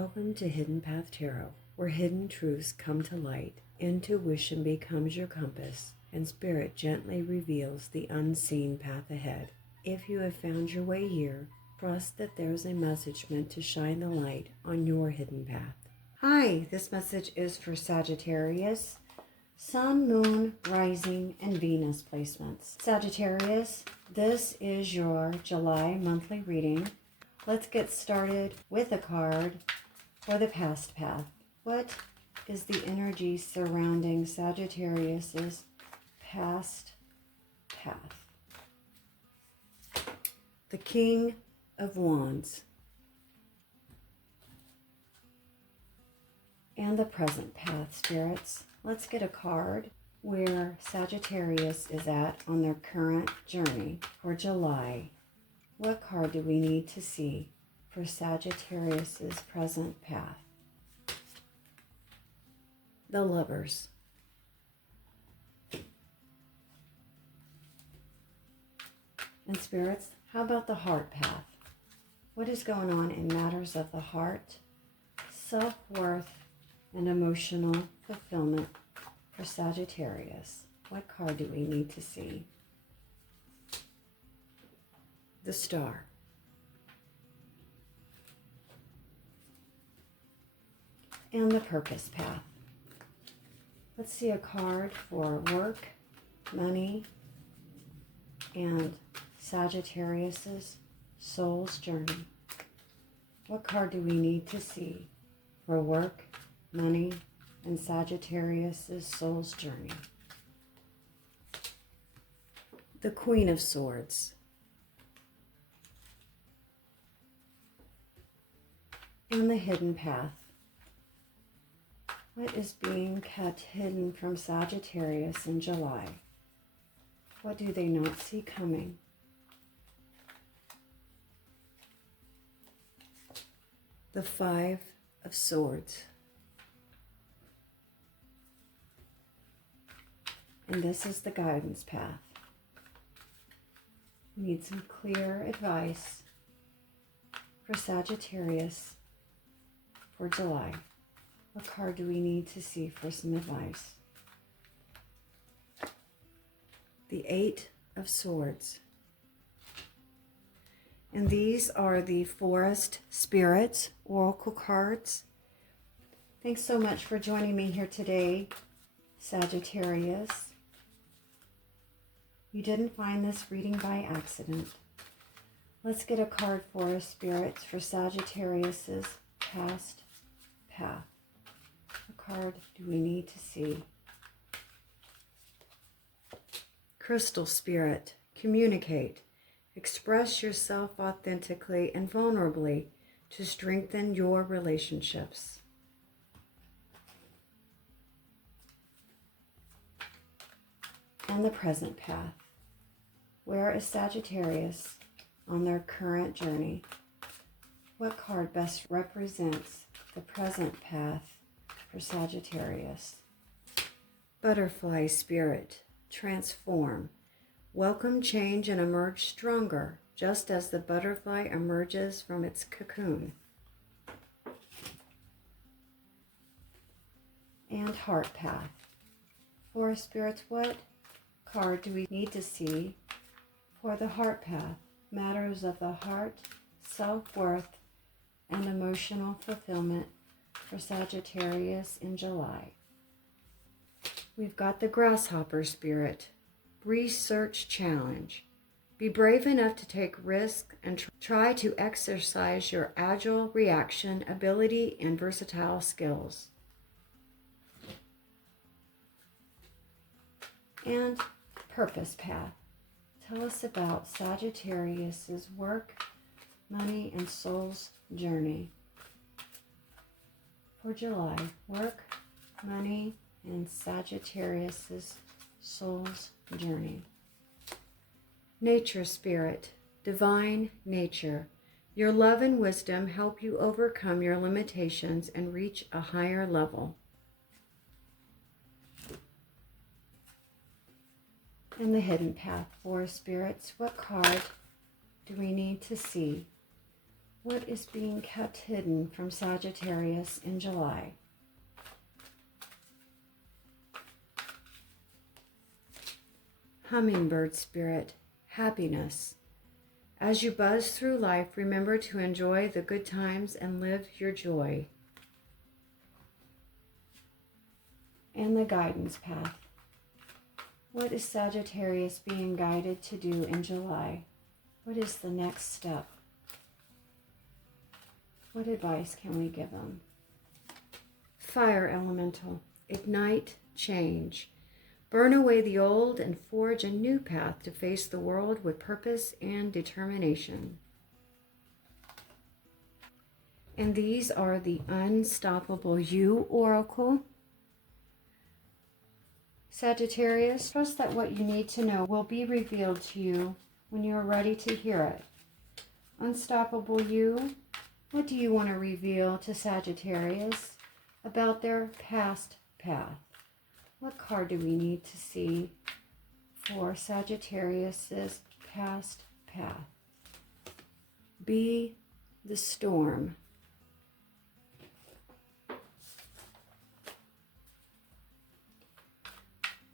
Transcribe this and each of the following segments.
Welcome to Hidden Path Tarot, where hidden truths come to light, intuition becomes your compass, and spirit gently reveals the unseen path ahead. If you have found your way here, trust that there's a message meant to shine the light on your hidden path. Hi, this message is for Sagittarius, Sun, Moon, Rising, and Venus placements. Sagittarius, this is your July monthly reading. Let's get started with a card for the past path. What is the energy surrounding Sagittarius's past path? The King of Wands and the present path, spirits. Let's get a card where Sagittarius is at on their current journey for July. What card do we need to see for Sagittarius's present path? The Lovers. And spirits, how about the heart path? What is going on in matters of the heart, self-worth, and emotional fulfillment for Sagittarius? What card do we need to see? The Star. And the Purpose path. Let's see a card for work, money, and Sagittarius's soul's journey. What card do we need to see for work, money, and Sagittarius's soul's journey? The Queen of Swords. And the hidden path. What is being kept hidden from Sagittarius in July? What do they not see coming? The Five of Swords. And this is the guidance path. We need some clear advice for Sagittarius for July. What card do we need to see for some advice? The Eight of Swords. And these are the Forest Spirits Oracle cards. Thanks so much for joining me here today, Sagittarius. You didn't find this reading by accident. Let's get a card for us, spirits, for Sagittarius's past path. What card do we need to see? Crystal Spirit, communicate. Express yourself authentically and vulnerably to strengthen your relationships. And the present path. Where is Sagittarius on their current journey? What card best represents the present path for Sagittarius? Butterfly Spirit, transform. Welcome change and emerge stronger, just as the butterfly emerges from its cocoon. And Heart Path. For spirits, what card do we need to see for the Heart Path? Matters of the heart, self-worth, and emotional fulfillment for Sagittarius in July. We've got the Grasshopper Spirit, research challenge. Be brave enough to take risks and try to exercise your agile reaction ability and versatile skills. And Purpose Path. Tell us about Sagittarius's work, money, and soul's journey for July. Work, money, and Sagittarius's soul's journey. Nature Spirit, divine nature. Your love and wisdom help you overcome your limitations and reach a higher level. And the hidden path for spirits. What card do we need to see What is being kept hidden from Sagittarius in July? Hummingbird spirit, happiness. As you buzz through life, remember to enjoy the good times and live your joy. And the guidance path. What is Sagittarius being guided to do in July? What is the next step? What advice can we give them? Fire elemental, ignite change. Burn away the old and forge a new path to face the world with purpose and determination. And these are the Unstoppable You Oracle. Sagittarius, trust that what you need to know will be revealed to you when you are ready to hear it. Unstoppable You, what do you want to reveal to Sagittarius about their past path? What card do we need to see for Sagittarius's past path? Be the storm.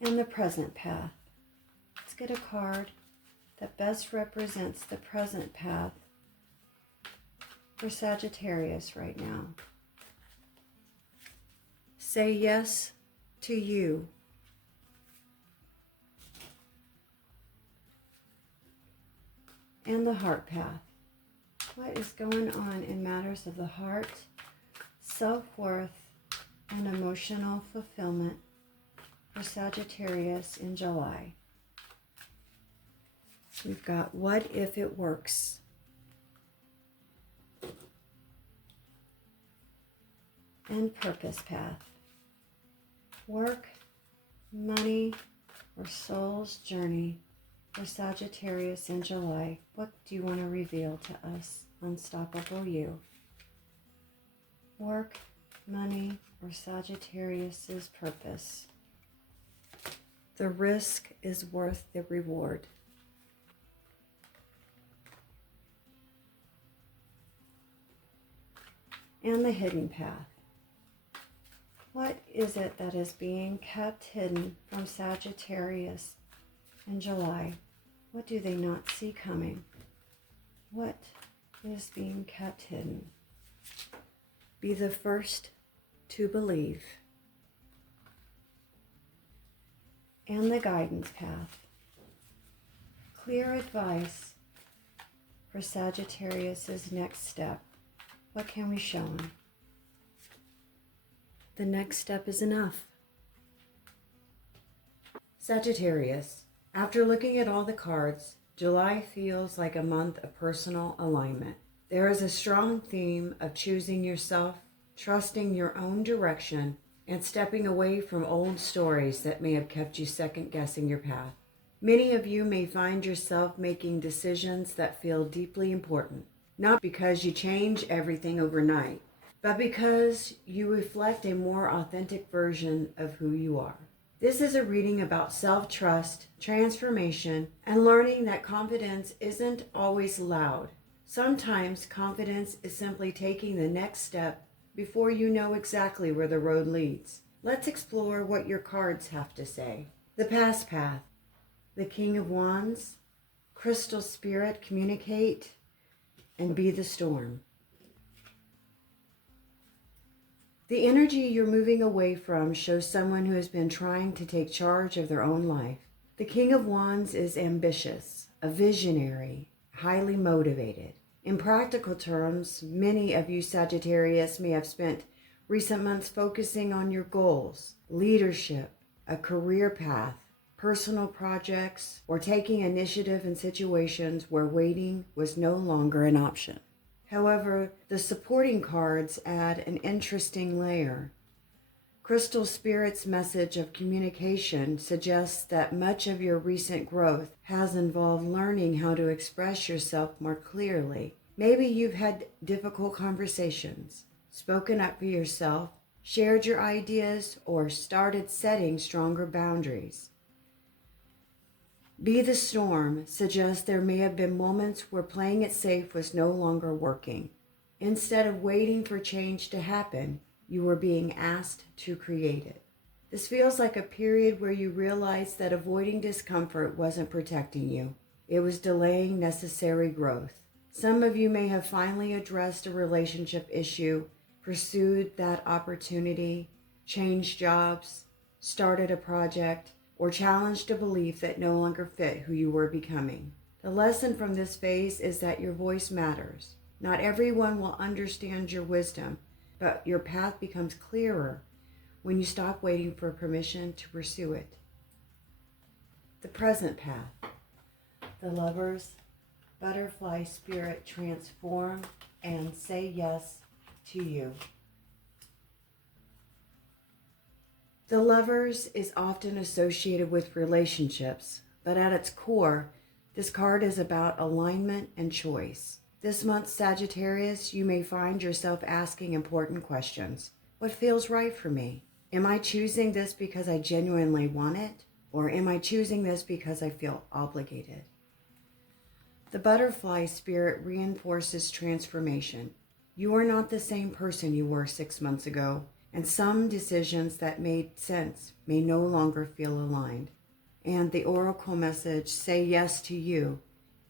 And the present path. Let's get a card that best represents the present path for Sagittarius right now. Say yes to you. And the heart path. What is going on in matters of the heart, self-worth, and emotional fulfillment for Sagittarius in July? We've got what if it works? And purpose path. Work, money, or soul's journey for Sagittarius in July. What do you want to reveal to us, Unstoppable You? Work, money, or Sagittarius's purpose. The risk is worth the reward. And the hidden path. What is it that is being kept hidden from Sagittarius in July? What do they not see coming? What is being kept hidden? Be the first to believe. And the guidance path. Clear advice for Sagittarius's next step. What can we show him? The next step is enough. Sagittarius, after looking at all the cards, July feels like a month of personal alignment. There is a strong theme of choosing yourself, trusting your own direction, and stepping away from old stories that may have kept you second-guessing your path. Many of you may find yourself making decisions that feel deeply important, not because you change everything overnight, but because you reflect a more authentic version of who you are. This is a reading about self-trust, transformation, and learning that confidence isn't always loud. Sometimes confidence is simply taking the next step before you know exactly where the road leads. Let's explore what your cards have to say. The past path, the King of Wands, Crystal Spirit, communicate, and be the storm. The energy you're moving away from shows someone who has been trying to take charge of their own life. The King of Wands is ambitious, a visionary, highly motivated. In practical terms, many of you Sagittarius may have spent recent months focusing on your goals, leadership, a career path, personal projects, or taking initiative in situations where waiting was no longer an option. However, the supporting cards add an interesting layer. Crystal Spirit's message of communication suggests that much of your recent growth has involved learning how to express yourself more clearly. Maybe you've had difficult conversations, spoken up for yourself, shared your ideas, or started setting stronger boundaries. Be the storm suggests there may have been moments where playing it safe was no longer working. Instead of waiting for change to happen, you are being asked to create it. This feels like a period where you realize that avoiding discomfort wasn't protecting you. It was delaying necessary growth. Some of you may have finally addressed a relationship issue, pursued that opportunity, changed jobs, started a project, or challenged a belief that no longer fit who you were becoming. The lesson from this phase is that your voice matters. Not everyone will understand your wisdom, but your path becomes clearer when you stop waiting for permission to pursue it. The present path. The Lover's butterfly spirit transform and say yes to you. The Lovers is often associated with relationships, but at its core, this card is about alignment and choice. This month, Sagittarius, you may find yourself asking important questions. What feels right for me? Am I choosing this because I genuinely want it? Or am I choosing this because I feel obligated? The butterfly spirit reinforces transformation. You are not the same person you were 6 months ago, and some decisions that made sense may no longer feel aligned. And the oracle message, "Say yes to you,"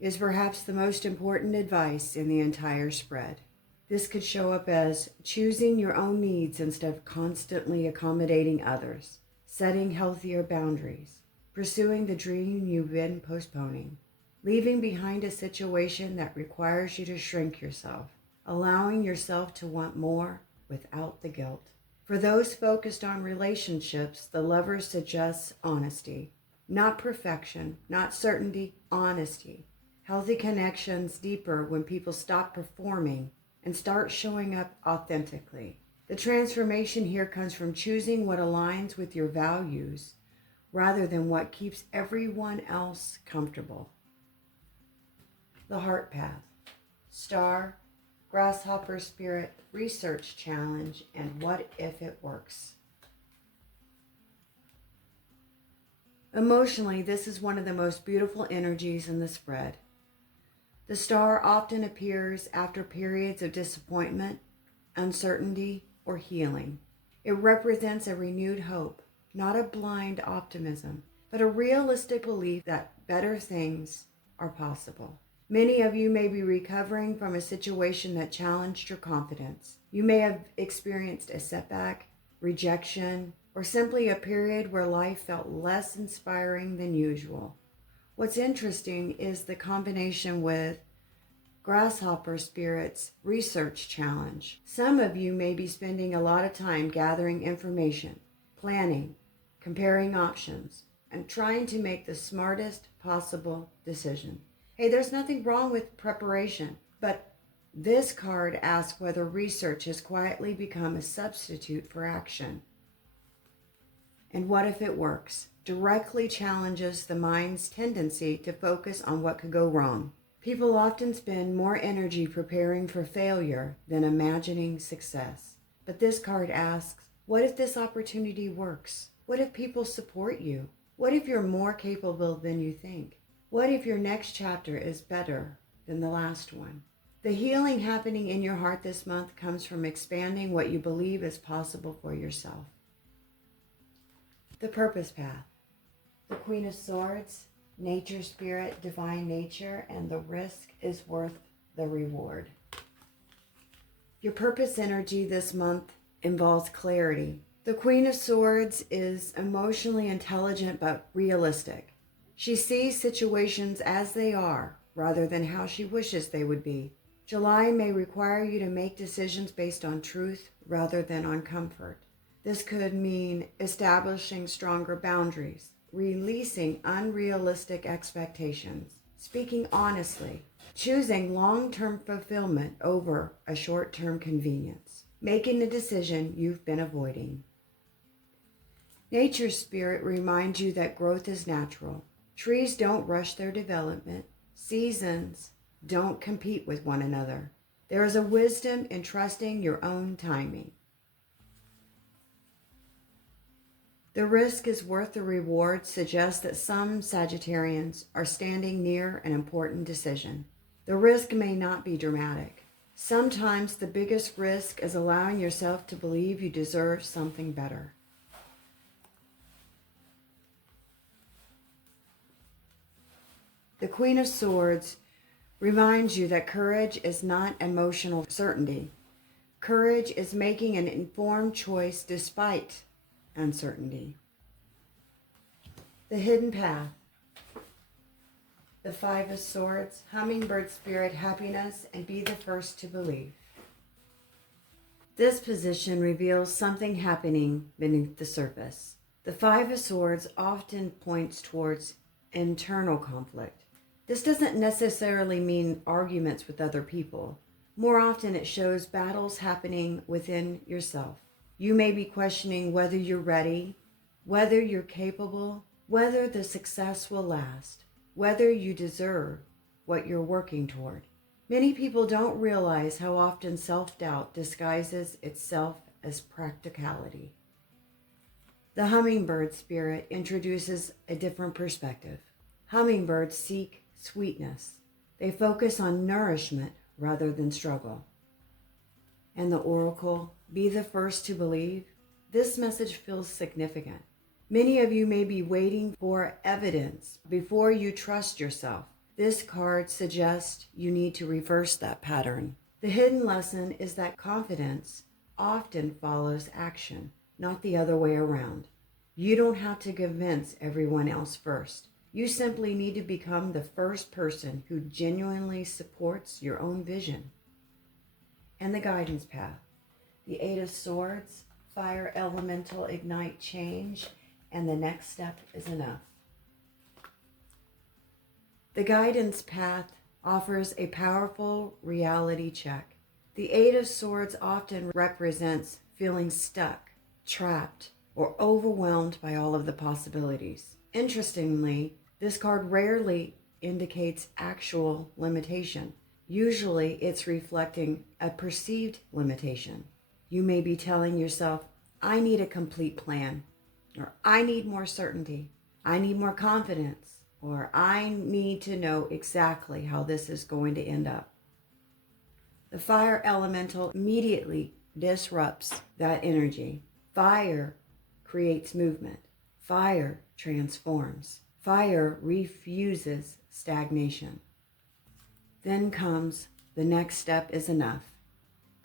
is perhaps the most important advice in the entire spread. This could show up as choosing your own needs instead of constantly accommodating others, setting healthier boundaries, pursuing the dream you've been postponing, leaving behind a situation that requires you to shrink yourself, allowing yourself to want more without the guilt. For those focused on relationships, the Lover suggests honesty. Not perfection, not certainty, honesty. Healthy connections deeper when people stop performing and start showing up authentically. The transformation here comes from choosing what aligns with your values rather than what keeps everyone else comfortable. The Heart Path. Star, Grasshopper Spirit, Research Challenge, and What If It Works? Emotionally, this is one of the most beautiful energies in the spread. The star often appears after periods of disappointment, uncertainty, or healing. It represents a renewed hope, not a blind optimism, but a realistic belief that better things are possible. Many of you may be recovering from a situation that challenged your confidence. You may have experienced a setback, rejection, or simply a period where life felt less inspiring than usual. What's interesting is the combination with Grasshopper Spirit's Research Challenge. Some of you may be spending a lot of time gathering information, planning, comparing options, and trying to make the smartest possible decision. Hey, there's nothing wrong with preparation, but this card asks whether research has quietly become a substitute for action. And what if it works? Directly challenges the mind's tendency to focus on what could go wrong. People often spend more energy preparing for failure than imagining success. But this card asks, what if this opportunity works? What if people support you? What if you're more capable than you think? What if your next chapter is better than the last one? The healing happening in your heart this month comes from expanding what you believe is possible for yourself. The Purpose Path. The Queen of Swords, Nature Spirit, Divine Nature, and the risk is worth the reward. Your purpose energy this month involves clarity. The Queen of Swords is emotionally intelligent but realistic. She sees situations as they are rather than how she wishes they would be. July may require you to make decisions based on truth rather than on comfort. This could mean establishing stronger boundaries, releasing unrealistic expectations, speaking honestly, choosing long-term fulfillment over a short-term convenience, making a decision you've been avoiding. Nature Spirit reminds you that growth is natural. Trees don't rush their development. Seasons don't compete with one another. There is a wisdom in trusting your own timing. The risk is worth the reward suggests that some Sagittarians are standing near an important decision. The risk may not be dramatic. Sometimes the biggest risk is allowing yourself to believe you deserve something better. The Queen of Swords reminds you that courage is not emotional certainty. Courage is making an informed choice despite uncertainty. The Hidden Path. The Five of Swords, Hummingbird Spirit, Happiness, and Be the First to Believe. This position reveals something happening beneath the surface. The Five of Swords often points towards internal conflict. This doesn't necessarily mean arguments with other people. More often it shows battles happening within yourself. You may be questioning whether you're ready, whether you're capable, whether the success will last, whether you deserve what you're working toward. Many people don't realize how often self-doubt disguises itself as practicality. The Hummingbird Spirit introduces a different perspective. Hummingbirds seek sweetness. They focus on nourishment rather than struggle. And the Oracle, Be the First to Believe. This message feels significant. Many of you may be waiting for evidence before you trust yourself. This card suggests you need to reverse that pattern. The hidden lesson is that confidence often follows action, not the other way around. You don't have to convince everyone else first. You simply need to become the first person who genuinely supports your own vision. And the Guidance Path. The Eight of Swords, Fire Elemental, Ignite Change, and the next step is enough. The Guidance Path offers a powerful reality check. The Eight of Swords often represents feeling stuck, trapped, or overwhelmed by all of the possibilities. Interestingly, this card rarely indicates actual limitation. Usually it's reflecting a perceived limitation. You may be telling yourself, I need a complete plan, or I need more certainty, I need more confidence, or I need to know exactly how this is going to end up. The Fire Elemental immediately disrupts that energy. Fire creates movement. Fire transforms. Fire refuses stagnation. Then comes the next step is enough.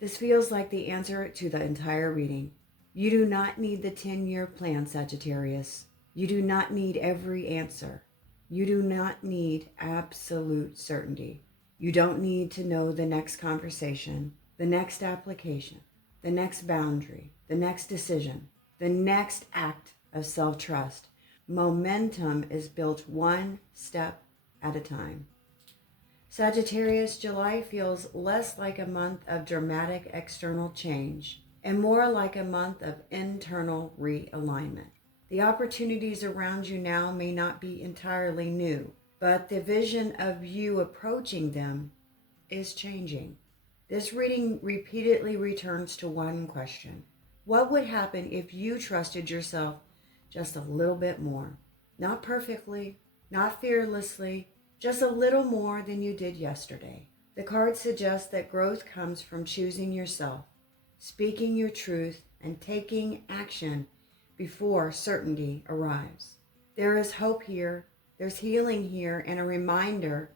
This feels like the answer to the entire reading. You do not need the 10-year plan, Sagittarius. You do not need every answer. You do not need absolute certainty. You don't need to know the next conversation, the next application, the next boundary, the next decision, the next act of self-trust. Momentum is built one step at a time. Sagittarius, July feels less like a month of dramatic external change and more like a month of internal realignment. The opportunities around you now may not be entirely new, but the vision of you approaching them is changing. This reading repeatedly returns to one question. What would happen if you trusted yourself just a little bit more? Not perfectly, not fearlessly, just a little more than you did yesterday. The card suggests that growth comes from choosing yourself, speaking your truth, and taking action before certainty arrives. There is hope here, there's healing here, and a reminder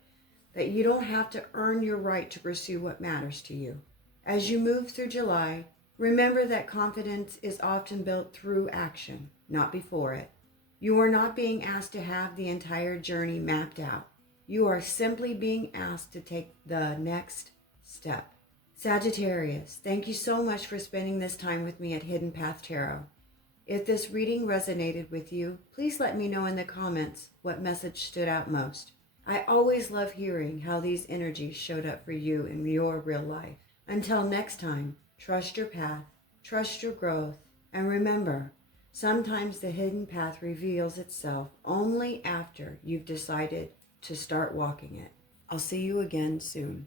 that you don't have to earn your right to pursue what matters to you. As you move through July, remember that confidence is often built through action, not before it. You are not being asked to have the entire journey mapped out. You are simply being asked to take the next step. Sagittarius, thank you so much for spending this time with me at Hidden Path Tarot. If this reading resonated with you, please let me know in the comments what message stood out most. I always love hearing how these energies showed up for you in your real life. Until next time, trust your path, trust your growth, and remember, sometimes the hidden path reveals itself only after you've decided to start walking it. I'll see you again soon.